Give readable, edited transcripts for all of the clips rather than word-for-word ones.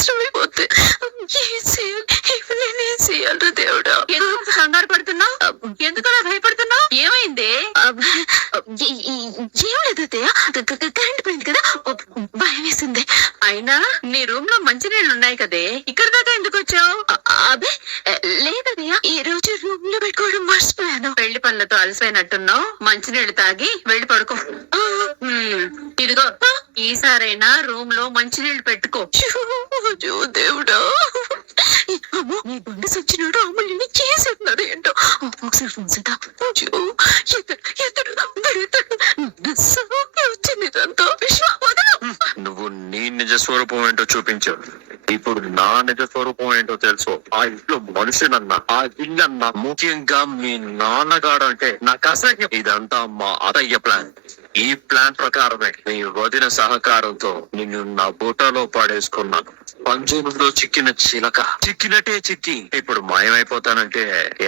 నాశనమైపోతే ఏం చేయాలి? ఇప్పుడు నేనేం చేయాలి దేవుడా? ఎందుకు కంగారు పడుతున్నావు? ఎందుకలా భయపడుతున్నావు? ఏమైంది? ఏం లేదు అత్తయ్య. కరెంట్ పోయింది కదా, భయం వేసింది. అయినా నీ రూమ్ లో మంచినీళ్ళు ఉన్నాయి కదే, ఇక్కడ దాకా ఎందుకు వచ్చావు? అదే లేదయ్యా, ఈ రోజు రూమ్ లో పెట్టుకోవడం మర్చిపోయాను. పెళ్లి పనులతో అలసిపోయినట్టున్నావు. మంచినీళ్ళు తాగి వెళ్ళి పడుకో. ఇదిగో, ఈసారైనా రూమ్ లో మంచినీళ్ళు పెట్టుకో. అయ్యో దేవుడా, అమ్మో నీ బండి సచ్చినాడు, అమ్మల్ని చేసేస్తున్నాడు ఏంటో. ఒకసారి ఫోన్ చేద్దాం. అయ్యో వచ్చింది ఇదంతా. నువ్వు నీ నిజ స్వరూపం ఏంటో చూపించు. ఇప్పుడు నా నిజ స్వరూపం ఏంటో తెలుసు. ఆ ఇంట్లో మనుషులన్నా, ఆ ఇల్లన్నా, ముఖ్యంగా మీ నాన్నగాడు అంటే నాకు అసహ్యం. ఇదంతా మా అతయ్య ప్లాన్. ఈ ప్లాన్ ప్రకారమే నీ వదిన సహకారంతో నిన్ను నా బుట్టలో పడేసుకున్నాను. పంజరంలో చిక్కిన చిలక చిక్కినట్టే చిక్కి ఇప్పుడు మాయమైపోతానంటే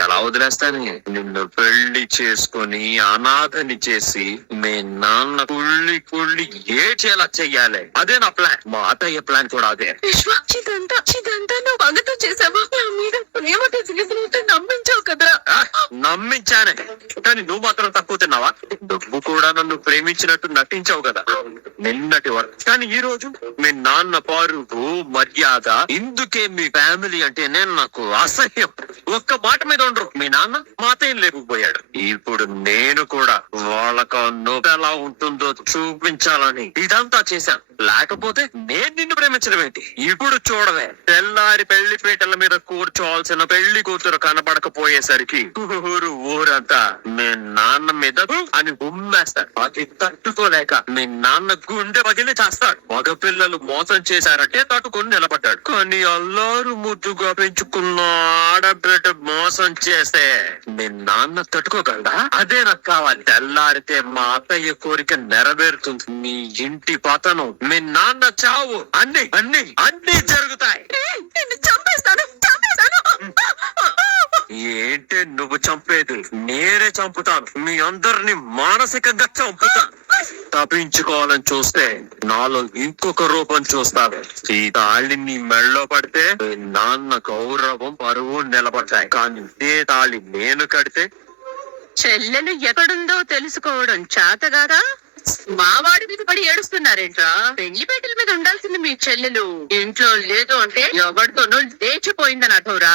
ఎలా వదిలేస్తాను? నిన్ను పెళ్లి చేసుకుని అనాథని చేసి మీ నాన్న కుళ్ళి కుళ్ళి ఏడ్చేలా చెయ్యాలి. అదే నా ప్లాన్. మా అతయ్య ప్లాన్ కూడా అదే. విశ్వ, ఇదంతా నువ్వు పగతో చేసావా? నా మీద ప్రేమతో చేసినట్టు నమ్మించావు కదరా. నమ్మించానే, కానీ నువ్వు మాత్రం తక్కువ తిన్నావా? నువ్వు కూడా నన్ను ప్రేమించినట్టు నటించావు కదా నిన్నటి వరకు. కానీ ఈ రోజు మీ నాన్న పరువు మర్యాద, ఇందుకే మీ ఫ్యామిలీ అంటేనే నాకు అసహ్యం. ఒక్క మాట మీద ఉండరు. మీ నాన్న మాతేం లేకపోయాడు. ఇప్పుడు నేను కూడా వాళ్ళకు నొప్పి ఎలా ఉంటుందో చూపించాలని ఇదంతా చేశాను. లేకపోతే నేను నిన్ను ప్రేమించడం ఏంటి? ఇప్పుడు చూడవే, తెల్లారి పెళ్లి పీటల మీద కూర్చోవాల్సిన పెళ్లి కూతురు కనబడకపోయేసరికి ఊరంతా మీ నాన్న మీద అని ఉమ్మేస్తాడు. అది తట్టుకోలేక మీ నాన్న గుండె పగిలి చేస్తాడు. మగ పిల్లలు మోసం చేశారంటే తట్టుకొని నిలబడ్డాడు. కానీ అల్లారు ముద్దుగా పెంచుకున్న ఆడబిడ్డ మోసం చేస్తే మీ నాన్న తట్టుకోగలడా? అదే నాకు కావాలి. తెల్లారితే మా అత్తయ్య కోరిక నెరవేరుతుంది. మీ ఇంటి పతనం, మీ నాన్న చావు, అన్ని అన్ని అన్ని జరుగుతాయి. చంపేస్తాను. ఏంటి నువ్వు చంపేది? నేనే చంపుతాను. మీ అందరిని మానసికంగా చంపుతాను. తప్పించుకోవాలని చూస్తే నాలో ఇంకొక రూపం చూస్తావు. ఈ తాళి నీ మెళ్ళలో పడితే నాన్న గౌరవం పరువు నిలబడతాయి. కానీ ఇదే తాళి నేను కడితే చెల్లెలు ఎక్కడుందో తెలుసుకోవడం చేతగాదా మావాడి మీద పడి ఏడుస్తున్నారేంట్రా? పెళ్లి పీటల మీద ఉండాల్సింది మీ చెల్లెలు ఇంట్లో లేదు అంటే ఎవరితోనూ లేచిపోయిందని అర్థంరా.